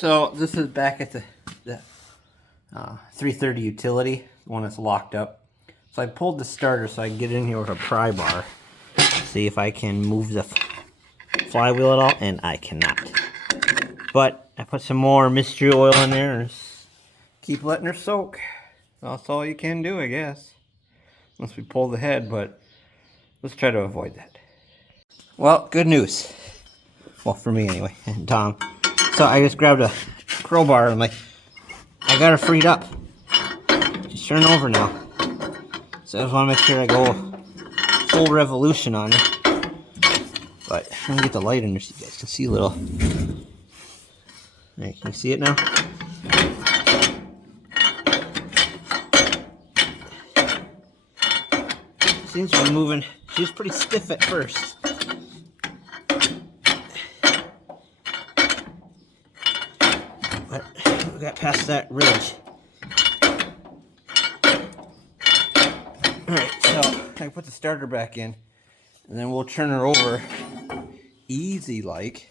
So this is back at the 330 utility, the one that's locked up. So I pulled the starter so I can get in here with a pry bar, see if I can move the flywheel at all, and I cannot. But I put some more mystery oil in there and just keep letting her soak. That's all you can do, I guess. Unless we pull the head, but let's try to avoid that. Well, good news. Well, for me anyway, and Tom. So I just grabbed a crowbar and I'm like, I got her freed up. Just turn over now. So I just want to make sure I go full revolution on her. But I'm gonna get the light in there so you guys can see a little. Alright, can you see it now? Seems to be moving. She's pretty stiff at first. But we got past that ridge. Alright, so I put the starter back in, and then we'll turn her over easy like.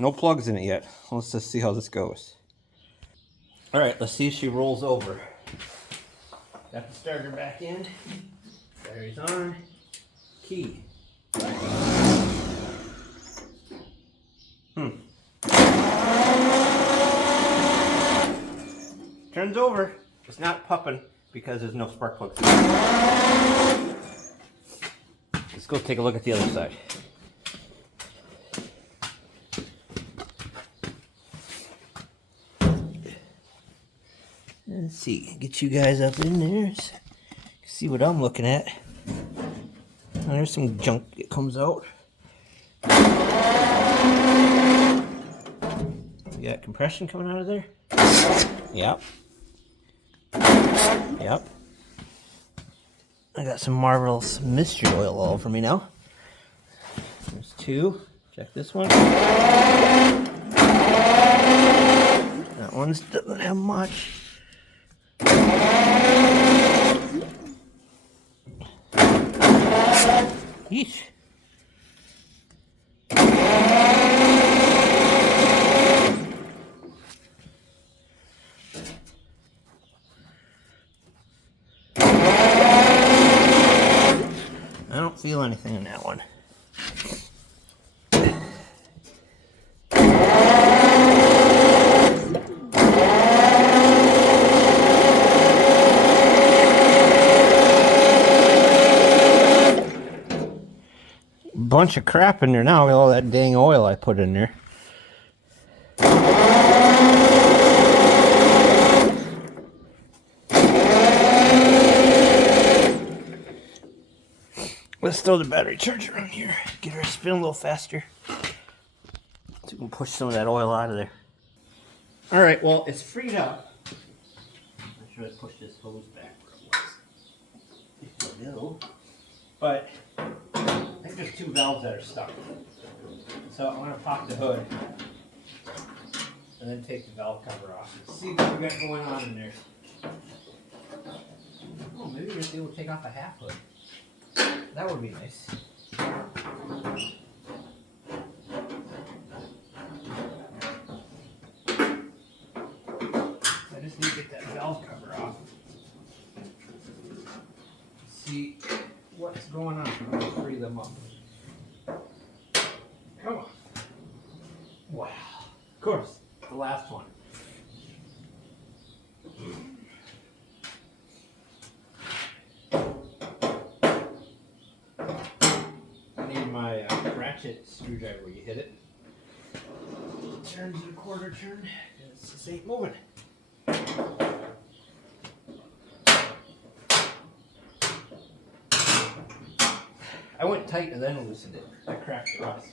No plugs in it yet. Let's just see how this goes. Alright, let's see if she rolls over. Got the starter back in. Battery's on. Key. Turns over. It's not pupping because there's no spark plugs. Let's go take a look at the other side. Let's see, get you guys up in there. See what I'm looking at. Oh, there's some junk that comes out. You got compression coming out of there? Yep. Yep. I got some marvelous mystery oil all over me now. There's two. Check this one. That one doesn't have much. Yeesh. I don't feel anything in that one. Bunch of crap in there now with all that dang oil I put in there. Let's throw the battery charger on here. Get her to spin a little faster. So we can push some of that oil out of there. Alright, well, it's freed up. I should have pushed this hose back where it was. No. But I think there's two valves that are stuck. So I'm going to pop the hood and then take the valve cover off. Let's see what we got going on in there. Oh, maybe we're able to take off a half hood. That would be nice. I just need to get that valve cover off. See what's going on. I'm going to free them up. Come on. Wow. Of course, the last one. I need my ratchet screwdriver where you hit it. Turns at a quarter turn. It just ain't moving. I went tight and then loosened it. I cracked the rust.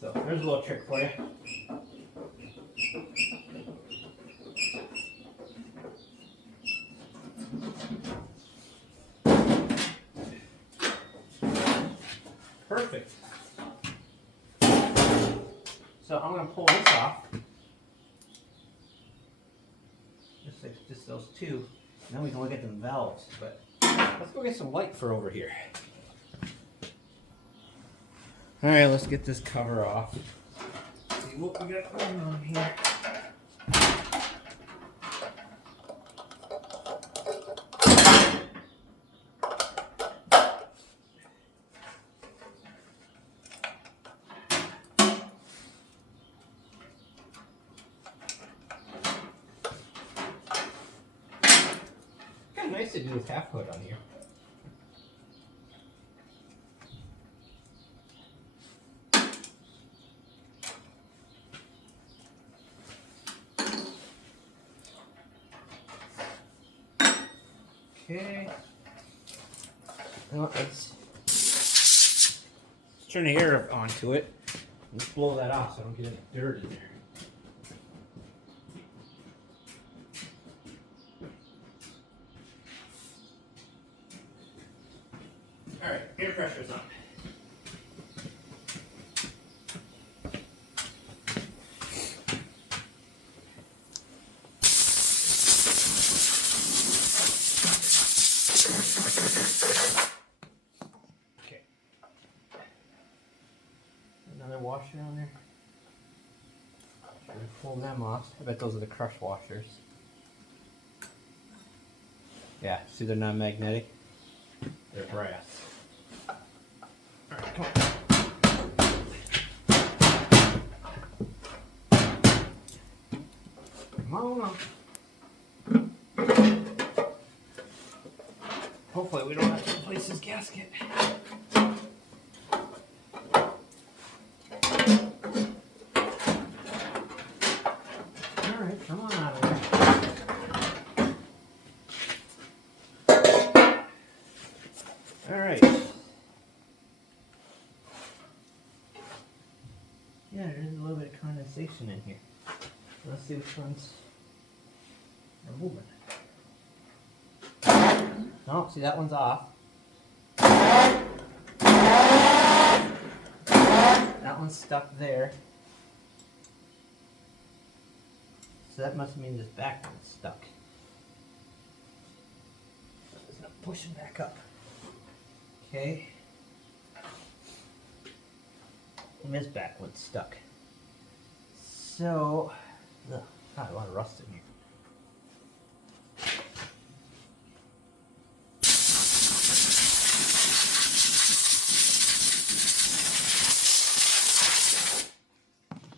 So there's a little trick for you. Perfect. So I'm going to pull this off. Just those two. And then we can look at the valves. But let's go get some light for over here. Alright, let's get this cover off. See what we got going on here. Kind of nice to do this half hood on here. Okay. Well, let's turn the air onto it. Let's blow that off so I don't get any dirt in there. Alright, air pressure's on. Okay. Another washer on there. Should we pull them off? I bet those are the crush washers. Yeah, see they're not magnetic? They're brass. Alright, come on. Come on up. Hopefully we don't have to replace this gasket. Alright, come on out of there. Alright. Yeah, there's a little bit of condensation in here. Let's see which ones are moving. Oh, see that one's off. That one's stuck there. So that must mean this back one's stuck. It's not pushing back up. Okay. And this back one's stuck. So, ugh, God, a lot of rust in here.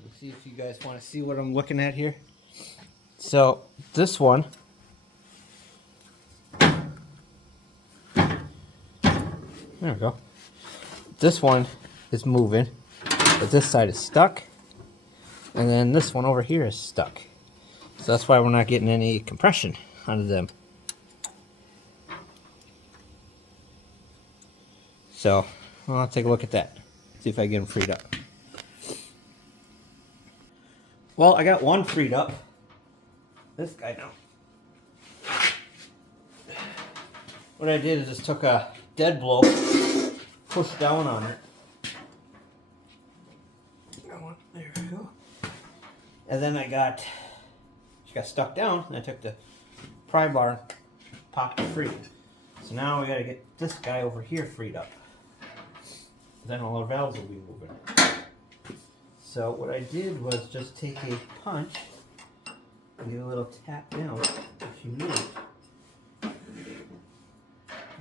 Let's see if you guys want to see what I'm looking at here. So, this one, there we go. This one is moving, but this side is stuck. And then this one over here is stuck. So that's why we're not getting any compression out of them. So, well, I'll take a look at that. See if I can get them freed up. Well, I got one freed up. This guy now. What I did is just took a dead blow, pushed down on it. There we go. And then she got stuck down, and I took the pry bar, popped it free. So now we gotta get this guy over here freed up. Then all our valves will be moving. So what I did was just take a punch and get a little tap down if you need it.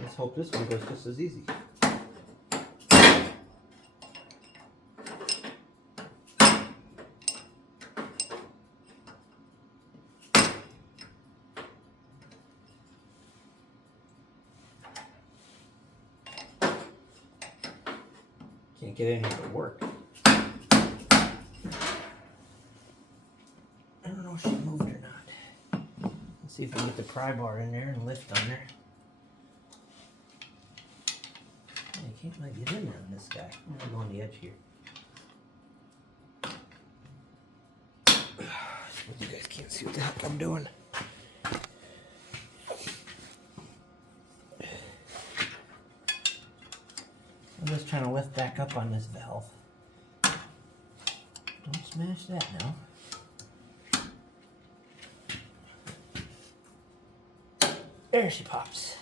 Let's hope this one goes just as easy. Can't get in here to work. I don't know if she moved or not. Let's see if we can get the pry bar in there and lift on there. I can't really get in there on this guy. I'm gonna go on the edge here. You guys can't see what the heck I'm doing. I'm just trying to lift back up on this valve. Don't smash that now. There she pops.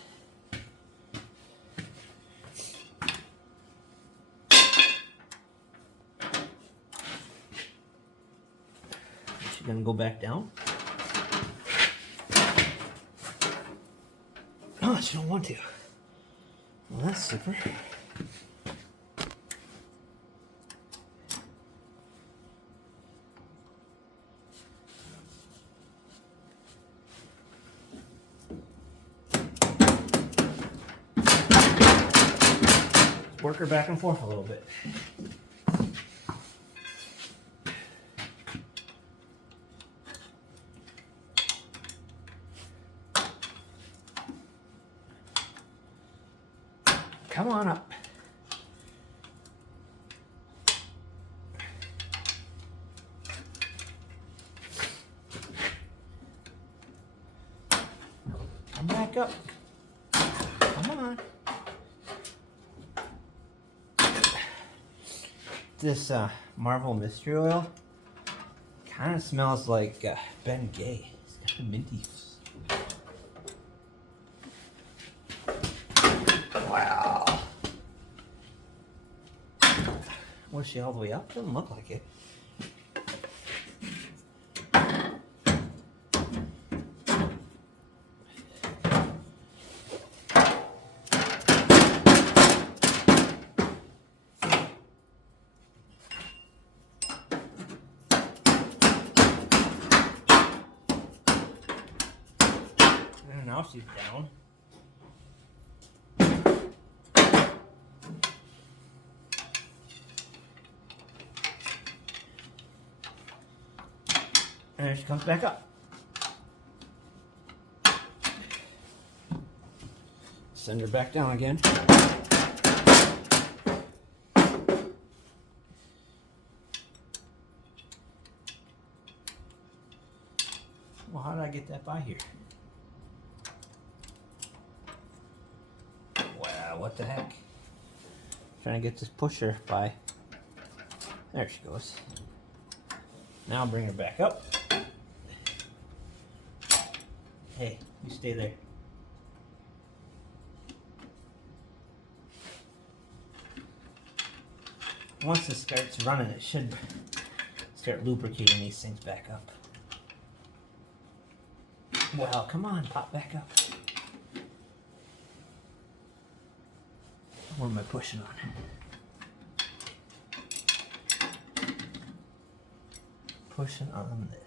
gonna go back down. Oh, she don't want to. Well, that's super. Work her back and forth a little bit. Come on up. Come back up. Come on. This Marvel Mystery Oil kind of smells like Ben Gay. It's got the minty. Wow. Was she all the way up? Doesn't look like it. And now she's down. And there she comes back up. Send her back down again. Well, how did I get that by here? Wow, what the heck? Trying to get this pusher by. There she goes. Now I'll bring her back up. Hey, you stay there. Once this starts running, it should start lubricating these things back up. Well, come on, pop back up. What am I pushing on? Pushing on this.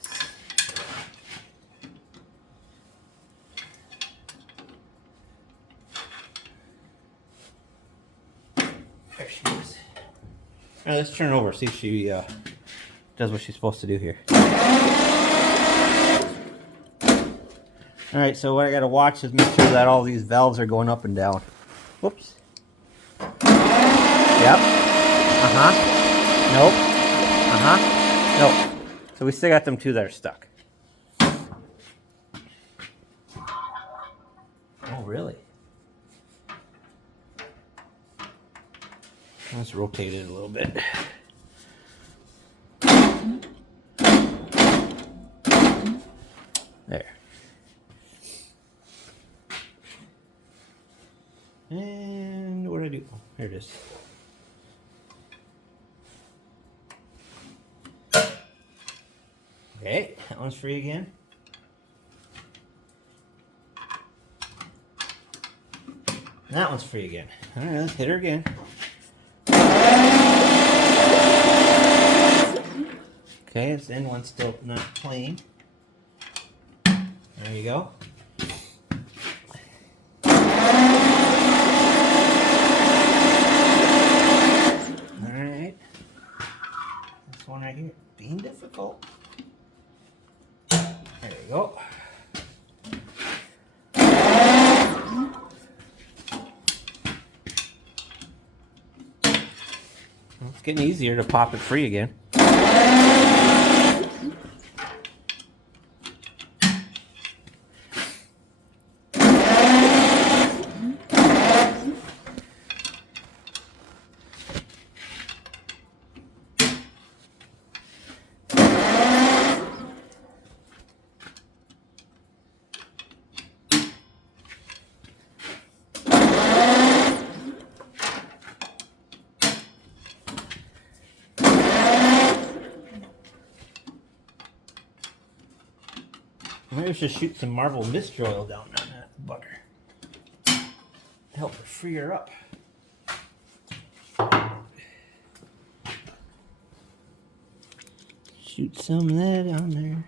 There she is. Now let's turn over, see if she does what she's supposed to do here. Alright, so what I gotta watch is make sure that all these valves are going up and down. Whoops. Yep. Nope. Nope. So we still got them two that are stuck. Oh, really? Let's rotate it a little bit. There. And what did I do? Oh, here it is. Okay, that one's free again. That one's free again. All right, let's hit her again. Okay, this end one's still not plain. There you go. Alright. This one right here, being difficult. There you go. It's getting easier to pop it free again. Maybe I should shoot some Marvel Mist oil down on that bugger. Help her free her up. Shoot some of that on there.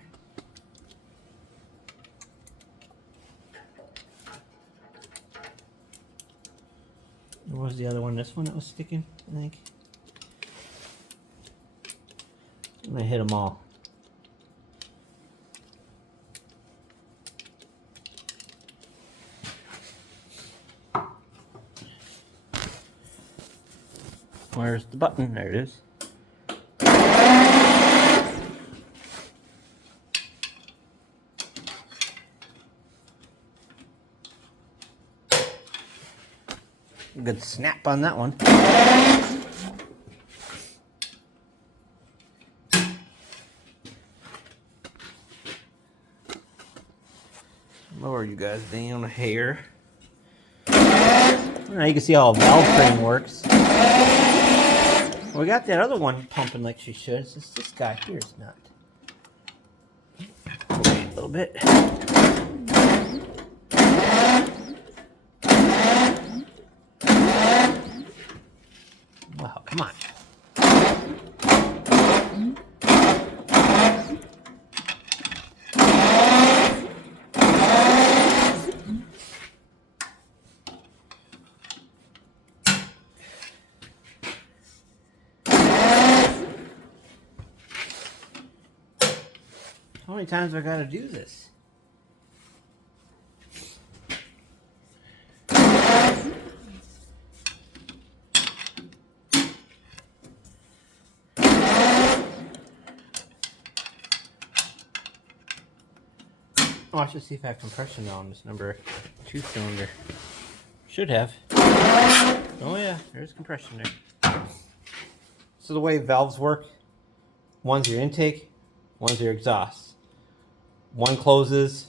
Where was the other one? This one that was sticking, I think. I'm gonna hit them all. Where's the button? There it is. Good snap on that one. Lower you guys down here. Now you can see how a valve train works. We got that other one pumping like she should. It's just this guy here is not. Wait a little bit. Wow, come on. How many times have I got to do this? Watch to see if I have compression now on this number 2 cylinder. Should have. Oh yeah, there's compression there. So the way valves work, one's your intake, one's your exhaust. One closes,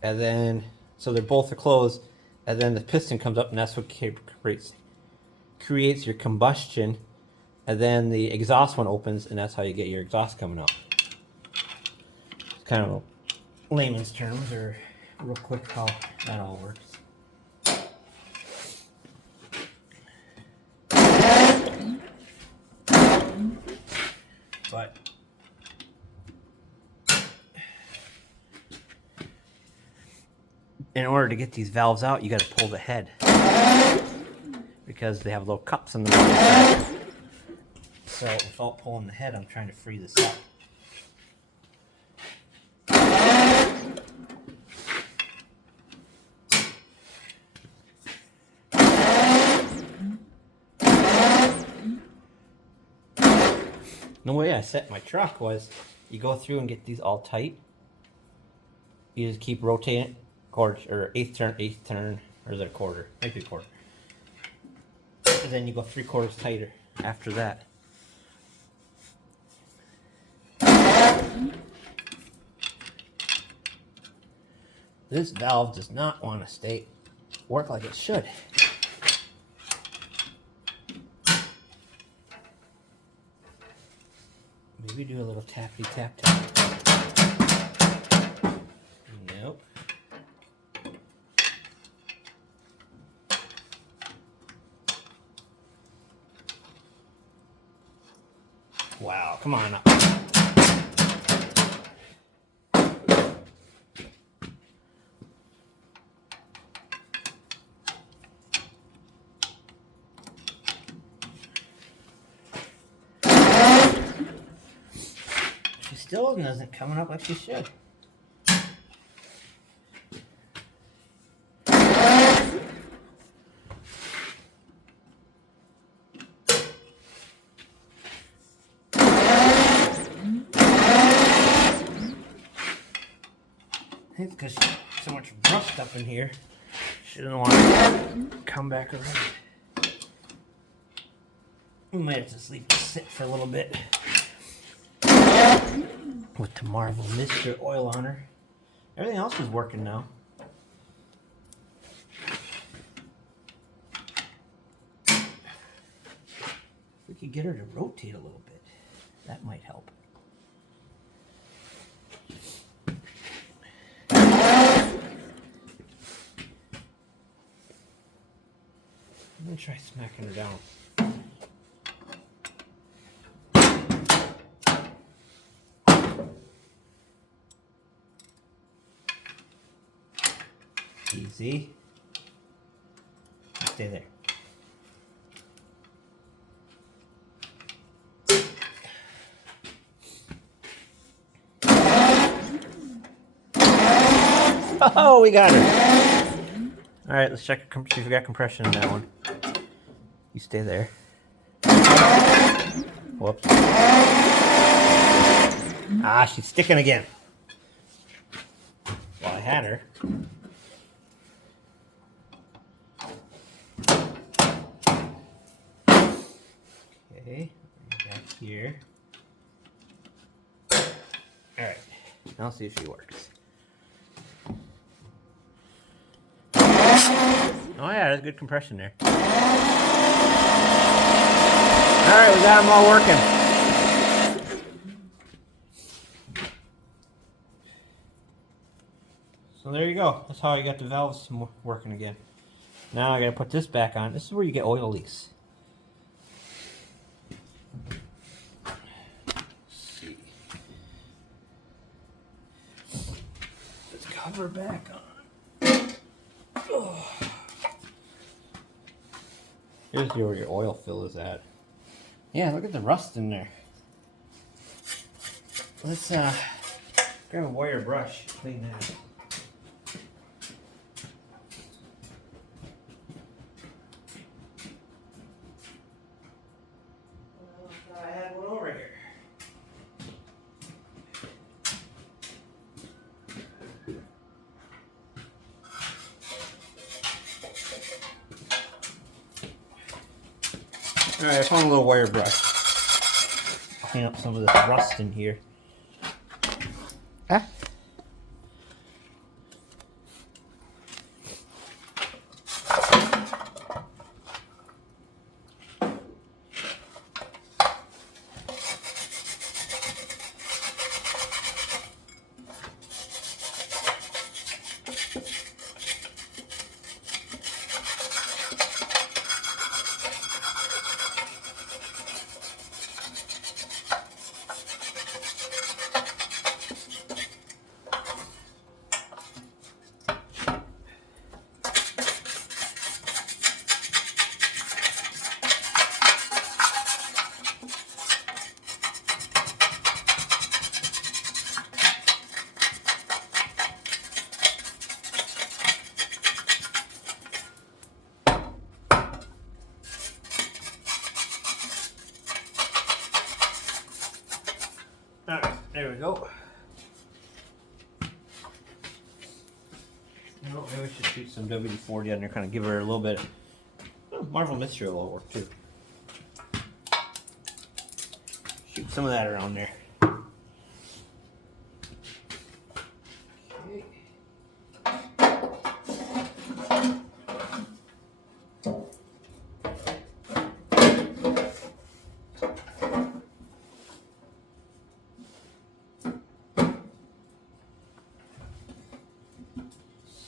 and then, so they're both closed, and then the piston comes up, and that's what creates your combustion, and then the exhaust one opens, and that's how you get your exhaust coming out. It's kind of layman's terms, or real quick how that all works. But in order to get these valves out, you got to pull the head because they have little cups on the bottom. So without pulling the head, I'm trying to free this up. The way I set my truck was, you go through and get these all tight. You just keep rotating, or eighth turn, or is it a quarter? Maybe a quarter. And then you go 3/4 tighter after that. This valve does not want to work like it should. Maybe do a little tappy tap tap. Nope. Wow, come on up. She still isn't coming up like she should. I think it's because so much rust up in here. She doesn't want to come back around. We might have to just leave it sit for a little bit with the Marvel Mist oil on her. Everything else is working now. If we could get her to rotate a little bit, that might help. try smacking her down. Easy. Stay there. Oh, we got her. All right, let's check. She's got compression in that one. You stay there. Whoops. Ah, she's sticking again. Well, I had her. Okay, back here. All right, now let's see if she works. Oh yeah, there's good compression there. All right, we got them all working. So there you go. That's how I got the valves working again. Now I gotta put this back on. This is where you get oil leaks. Let's see. Let's cover back on. Oh. Here's where your oil fill is at. Yeah, look at the rust in there. Let's grab a wire brush, clean that. I had one over here. Alright, I found a little wire brush. Clean up some of this rust in here. Ah. Alright, there we go. Well, maybe we should shoot some WD-40 on there, kind of give her a little bit. Marvel Mystery will work too. Shoot some of that around there. Okay.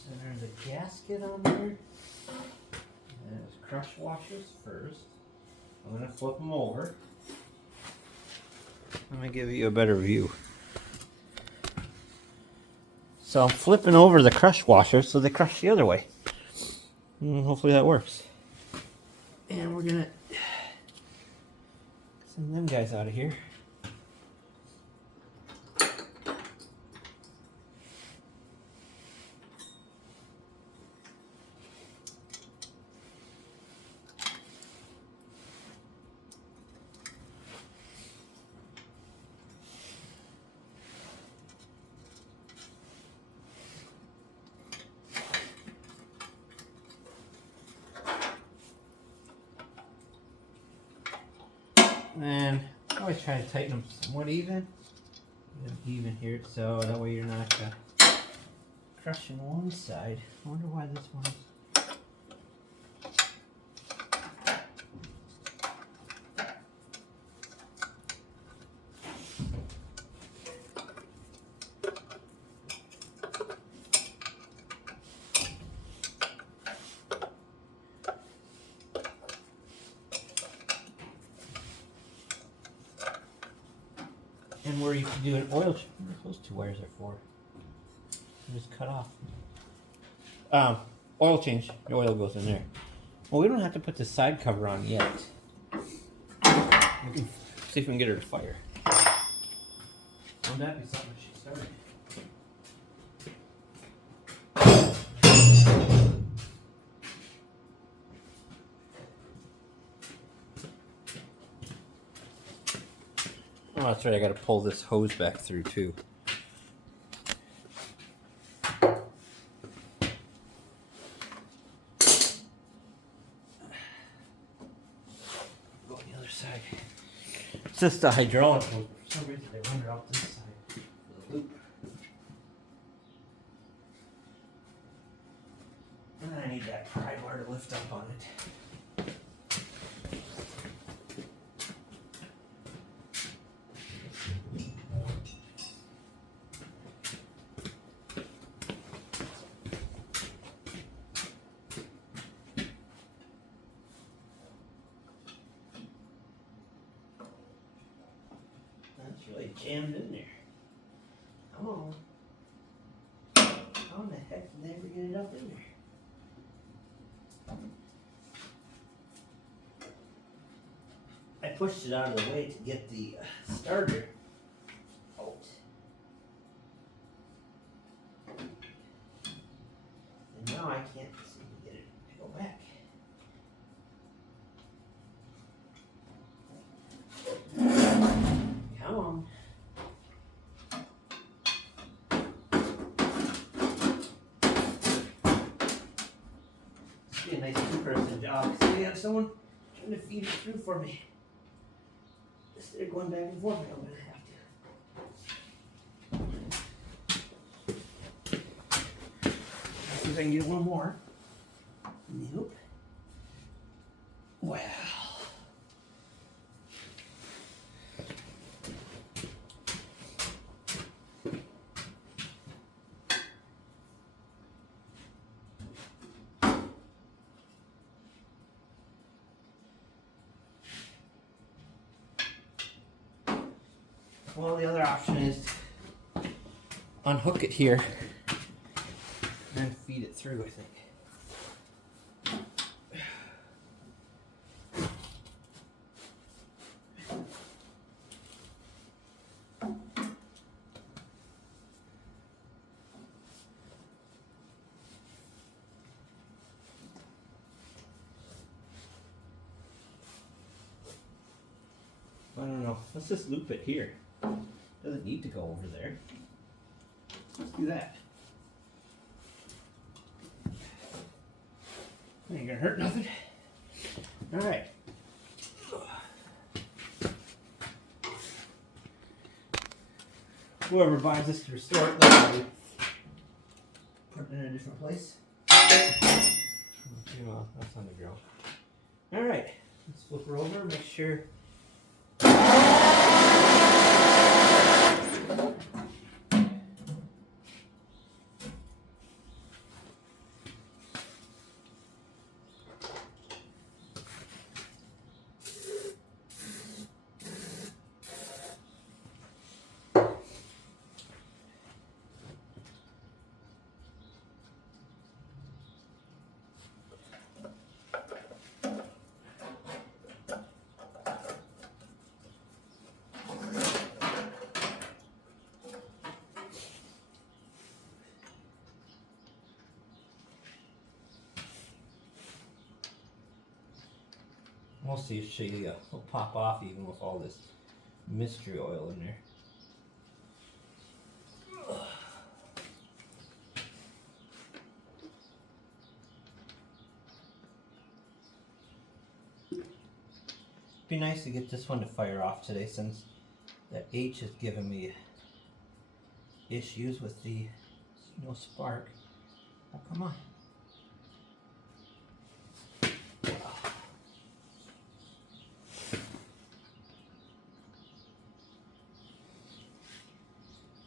Center the gasket on there. And it's crush washers first. I'm going to flip them over. Let me give you a better view. So I'm flipping over the crush washers so they crush the other way. And hopefully that works. And we're going to send them guys out of here. And I always try to tighten them somewhat even. Even here, so that way you're not crushing one side. I wonder why this one's. option where you can do an oil change. Those two wires are for. Just cut off. Oil change. The oil goes in there. Well, we don't have to put the side cover on yet. We can see if we can get her to fire. Wouldn't that be something she started? Oh, that's right. I got to pull this hose back through too. It's just a hydraulic hose. For some reason they run it out this side for the loop. And then I need that pry bar to lift up on it. That's really jammed in there. Come on. How in the heck did they ever get it up in there? I pushed it out of the way to get the starter out. And now I can't seem to get it to go back. Come on. This would be a nice two-person job. So we have someone trying to feed it through for me. Instead of going back and forth, I'm going to have to. Let's see if I can get one more. Nope. Well. Well, the other option is to unhook it here and feed it through, I think. I don't know. Let's just loop it here. Doesn't need to go over there. Let's do that. Ain't gonna hurt nothing. All right. Whoever buys this to restore it, they'll put it in a different place. Well, that's on the grill. All right. Let's flip her over. Make sure. We'll see if she will pop off even with all this mystery oil in there. Be nice to get this one to fire off today since that H is giving me issues with the no spark. Oh, come on.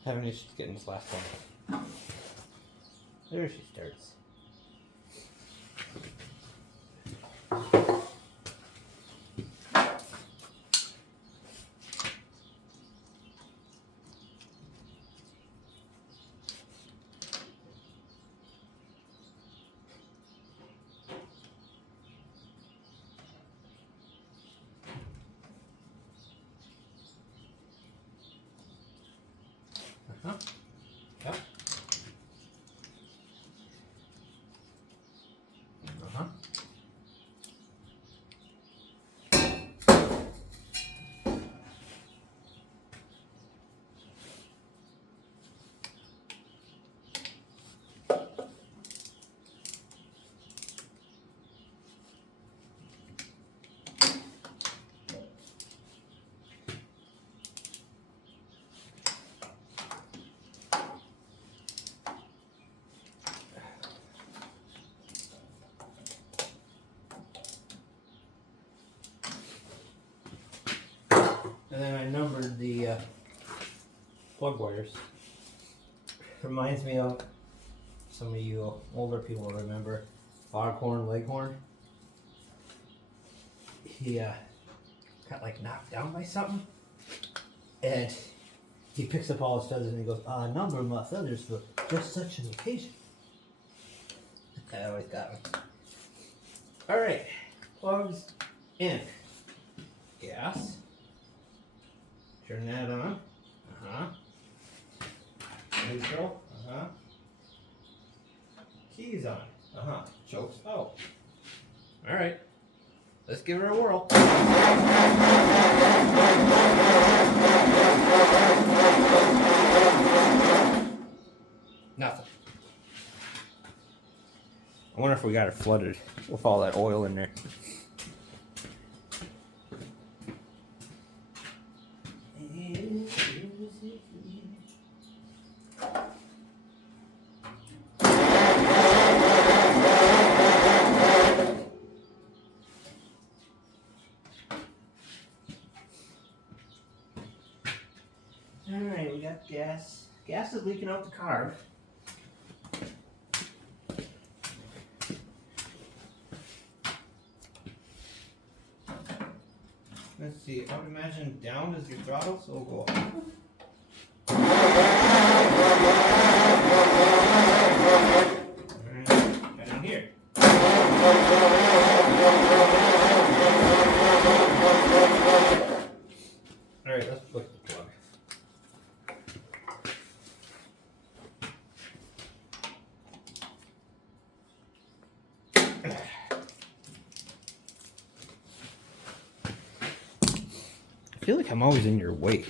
Having issues getting this last one. There she starts. Uh-huh. Yep. Uh-huh. And then I numbered the plug wires. Reminds me of some of you older people remember Foghorn Leghorn. He got like knocked down by something, and he picks up all his feathers and he goes, "I number my feathers for just such an occasion." That always got me. All right, plugs in. Gas. Turn that on. Neutral. Keys on. Chokes out. All right. Let's give her a whirl. Nothing. I wonder if we got it flooded with all that oil in there. Alright, we got gas. Gas is leaking out the carb. Let's see, I would imagine down is your throttle, so we'll go up. Alright, got down here. Alright, let's look at the plug. I feel like I'm always in your way.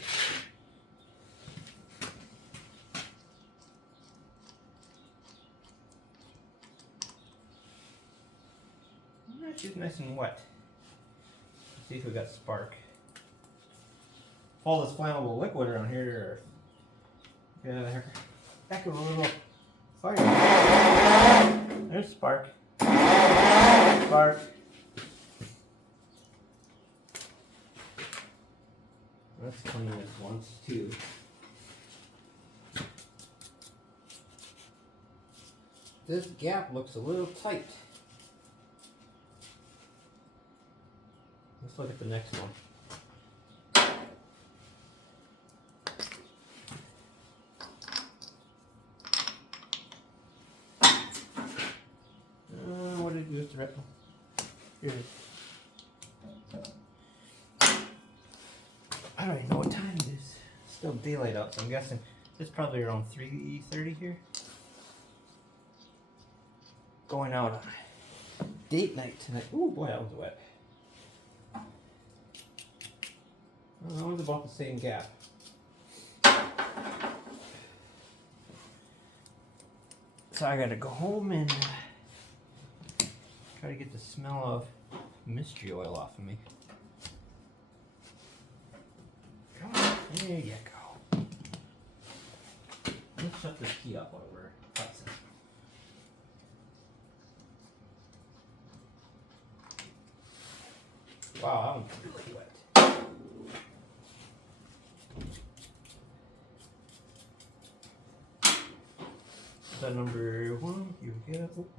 She's nice and wet. Let's see if we got spark. All this flammable liquid around here. Yeah, heck of a little fire. There's spark. Spark. Let's clean this once too. This gap looks a little tight. Let's look at the next one. What did it do with the retinal? Here it is. I don't even know what time it is. It's still daylight out, so I'm guessing it's probably around 3:30 here. Going out on date night tonight. Ooh, boy, that was wet. That was about the same gap. So I gotta go home and try to get the smell of mystery oil off of me. Come on, there you go. Let's shut this key up while we're fussing. Wow, that one's really wet. So number one, here we go. Oop.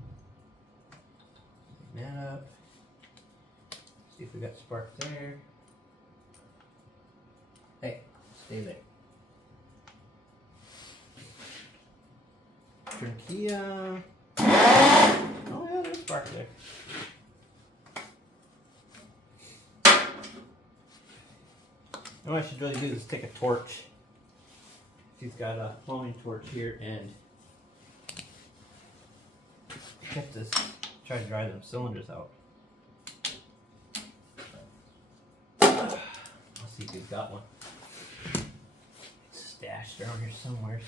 That up. See if we got spark there. Hey, stay there. Turn key on. Oh yeah, there's spark there. What I should really do is take a torch. She's got a plumbing torch here and get this, try to dry them cylinders out. I'll see if he's got one. It's stashed around here somewhere.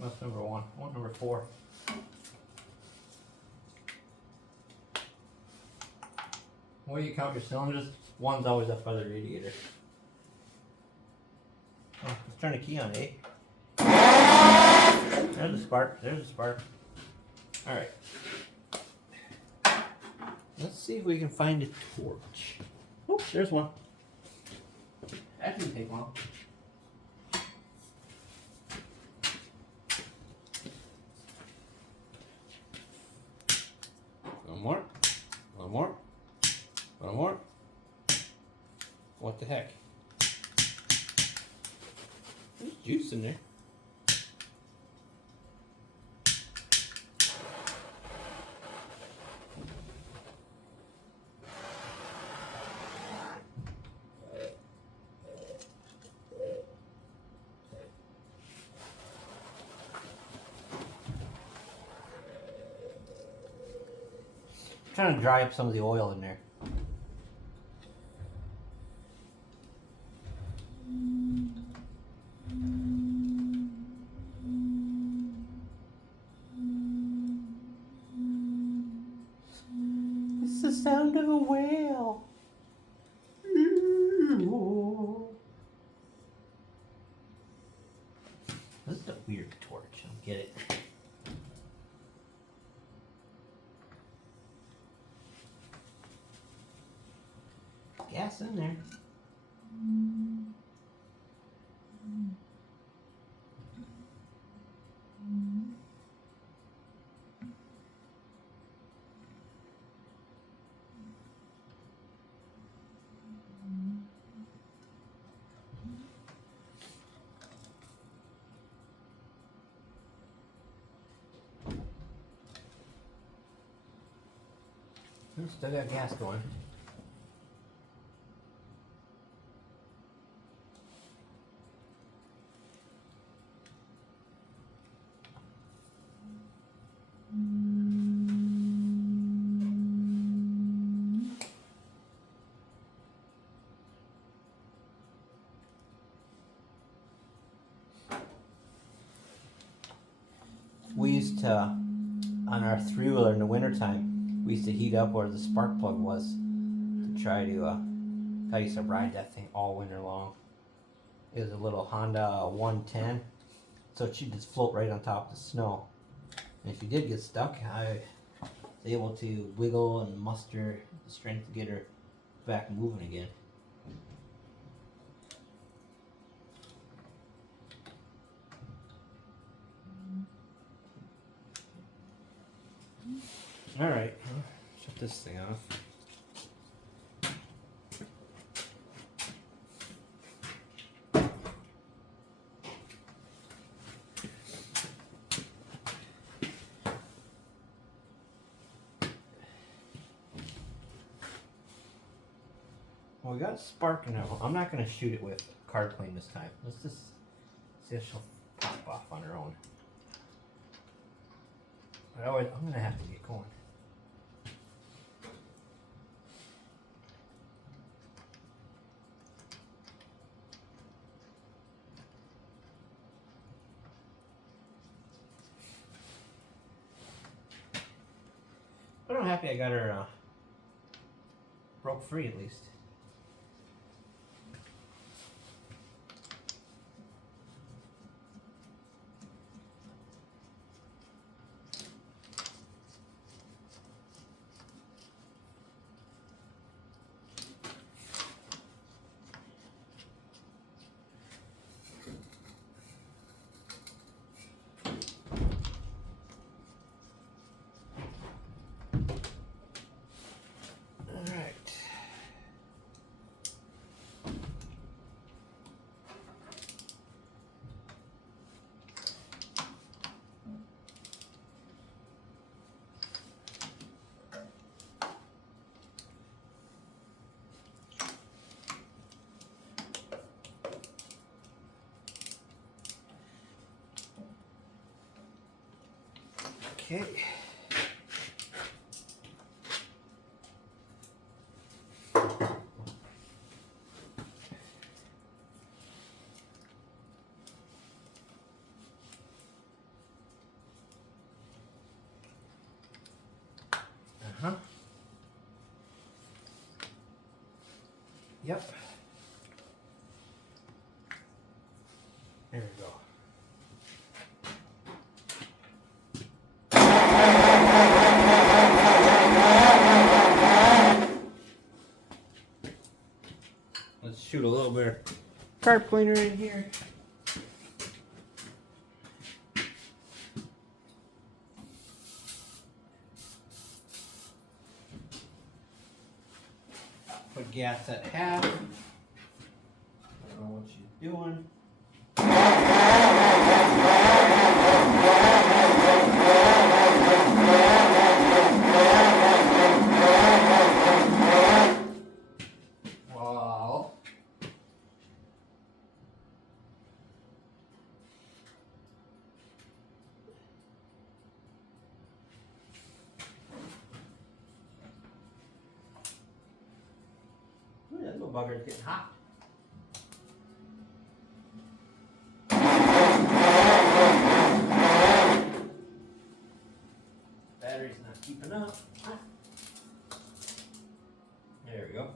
That's number one. I want number 4. Where you count your cylinders, one's always up by the radiator. Oh, let's turn the key on, eh? There's a spark. There's a spark. Alright. Let's see if we can find a torch. Oh, there's one. That didn't take long. One more. One more. One more. What the heck? There's juice in there. Trying to dry up some of the oil in there. It's the sound of a whale. This is a weird torch. I don't get it. Gas in there. Still got gas going. We used to, on our 3-wheeler in the wintertime, we used to heat up where the spark plug was to try to, I used to ride that thing all winter long. It was a little Honda 110, so she'd just float right on top of the snow. And if you did get stuck, I was able to wiggle and muster the strength to get her back moving again. Alright, shut this thing off. Well, we got a spark now. I'm not going to shoot it with card clean this time. Let's just see if she'll pop off on her own. But I'm going to have to get going. But I'm happy I got her broke free at least. Okay. Uh-huh. Yep. There we go. Let's shoot a little bit of carb cleaner in here. Put gas at half. I don't know what she's doing. Wow. Ooh, that little bugger's getting hot. Battery's not keeping up. There we go.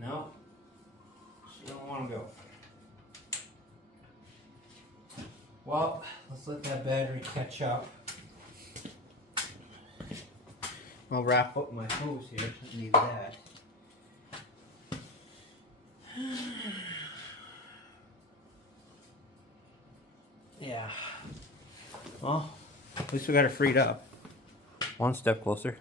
No, she don't want to go. Well, let's let that battery catch up. I'll wrap up my hose here. Leave that. Yeah. Well, at least we got it freed up. One step closer.